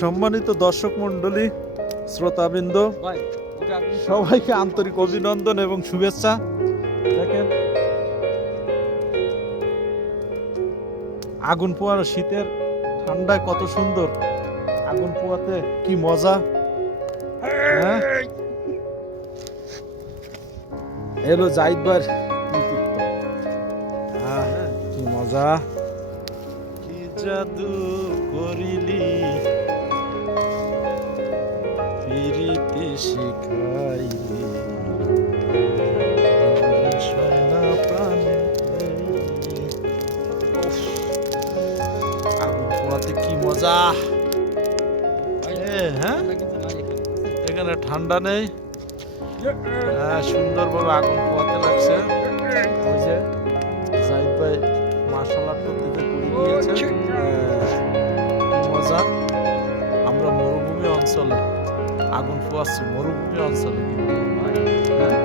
সম্মানিত দর্শক মণ্ডলী, শ্রোতাবৃন্দ, সবাইকে আন্তরিক অভিনন্দন এবং শুভেচ্ছা। দেখেন আগুন পোয়ানো শীতের ঠান্ডায় কত সুন্দর আগুন পোয়াতে, কি মজা। হ্যাঁ, এলো জাহিদ ভাইয়ের কৃতিত্ব। কি মজা, কি জাদু করিলি পিরিতি শিখাইলি সয়না প্রাণে। আগুন পোয়াতে কি মজা। হ্যাঁ, এখানে ঠান্ডা নেই, হ্যাঁ সুন্দরভাবে আগুন পোয়াতে লাগছে। ওই যে জাহিদ ভাই মার্শাল আর্ট করতে করে গিয়েছে। কি মজা। আমরা মরুভূমি অঞ্চলে আগুন পোয়াচ্ছি, মরুভূমি অঞ্চলে কিন্তু হ্যাঁ।